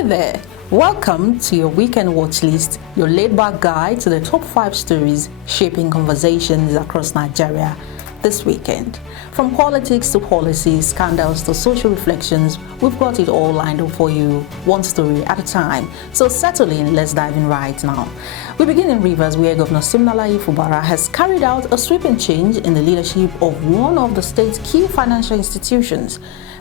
Hi there, welcome to your weekend watch list, your laid-back guide to the top 5 stories shaping conversations across Nigeria this weekend. From politics to policy, scandals to social reflections, we've got it all lined up for you, one story at a time. So settle in, let's dive in right now. We begin in Rivers, where Governor Siminalayi Fubara has carried out a sweeping change in the leadership of one of the state's key financial institutions.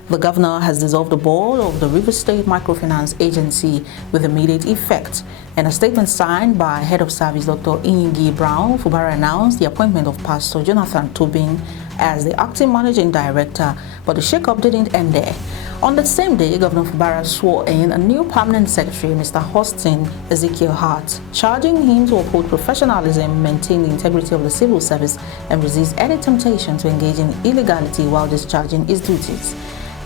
The governor has dissolved the board of the Rivers State Microfinance Agency with immediate effect. In a statement signed by Head of Service Dr. Inyingi Brown, Fubara announced the appointment of Pastor Jonathan Tobin as the acting managing director, but the shake-up didn't end there. On the same day, Governor Fubara swore in a new permanent secretary, Mr. Austin Ezekiel Hart, charging him to uphold professionalism, maintain the integrity of the civil service, and resist any temptation to engage in illegality while discharging his duties.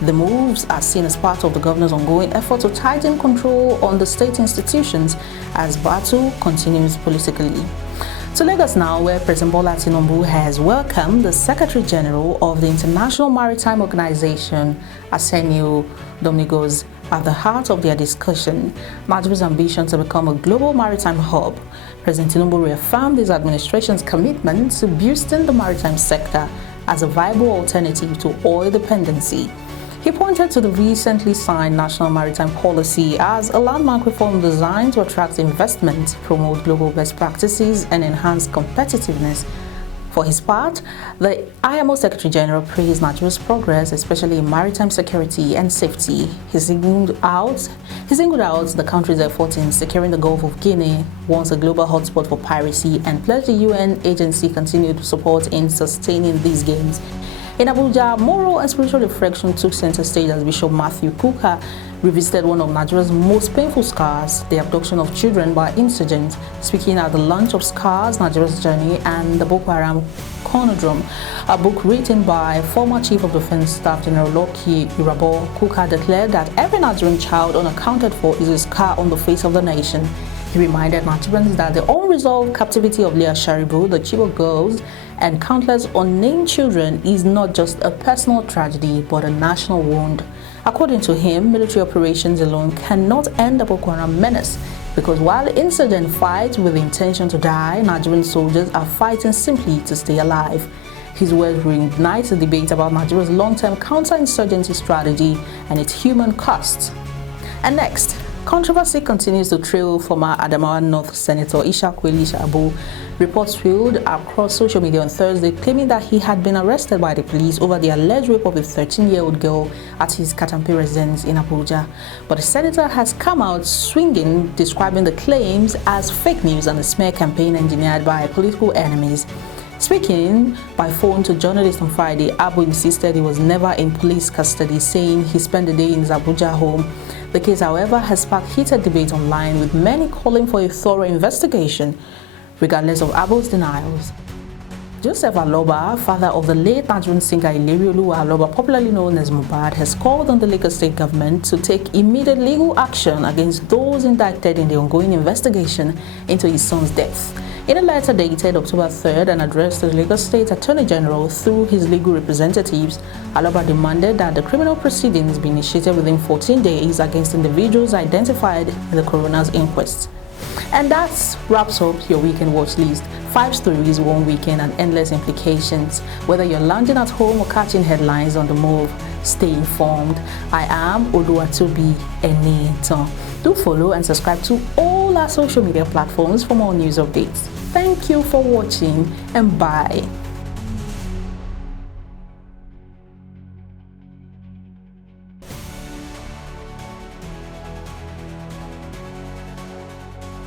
The moves are seen as part of the governor's ongoing effort to tighten control on the state institutions as battle continues politically. To Lagos now, where President Bola Tinubu has welcomed the Secretary General of the International Maritime Organization, Arsenio Domingos, at the heart of their discussion, Nigeria's ambition to become a global maritime hub. President Tinubu reaffirmed his administration's commitment to boosting the maritime sector as a viable alternative to oil dependency. He pointed to the recently signed National Maritime Policy as a landmark reform designed to attract investment, promote global best practices, and enhance competitiveness. For his part, the IMO Secretary General praised Nigeria's progress, especially in maritime security and safety. He singled out the country's effort in securing the Gulf of Guinea, once a global hotspot for piracy, and pledged the UN agency continued support in sustaining these gains. In Abuja, moral and spiritual reflection took center stage as Bishop Matthew Kuka revisited one of Nigeria's most painful scars, the abduction of children by insurgents. Speaking at the launch of Scars, Nigeria's Journey and the Boko Haram Conundrum, a book written by former Chief of Defense Staff General Loki Irabo, Kuka declared that every Nigerian child unaccounted for is a scar on the face of the nation. He reminded Nigerians that the unresolved captivity of Leah Sharibu, the Chibok girls, and countless unnamed children is not just a personal tragedy but a national wound. According to him, military operations alone cannot end the Boko Haram menace, because while insurgents fight with the intention to die, Nigerian soldiers are fighting simply to stay alive. His words reignite the debate about Nigeria's long-term counterinsurgency strategy and its human costs. And next, controversy continues to trail former Adamawa North Senator Ishaku Abu. Reports swirled across social media on Thursday claiming that he had been arrested by the police over the alleged rape of a 13-year-old girl at his Katampe residence in Abuja. But the senator has come out swinging, describing the claims as fake news and a smear campaign engineered by political enemies. Speaking by phone to journalists on Friday, Abu insisted he was never in police custody, saying he spent the day in his Abuja home. The case, however, has sparked heated debate online, with many calling for a thorough investigation, regardless of Abu's denials. Joseph Aloba, father of the late Nigerian singer Ilerioluwa Aloba, popularly known as MOHBAD, has called on the Lagos State government to take immediate legal action against those indicted in the ongoing investigation into his son's death. In a letter dated October 3rd and addressed to the Lagos State Attorney General through his legal representatives, Aloba demanded that the criminal proceedings be initiated within 14 days against individuals identified in the coroner's inquest. And that wraps up your weekend watch list. 5 stories, 1 weekend, and endless implications. Whether you're lounging at home or catching headlines on the move, stay informed. I am Oluwatobi Enito. Do follow and subscribe to all our social media platforms for more news updates. Thank you for watching, and bye.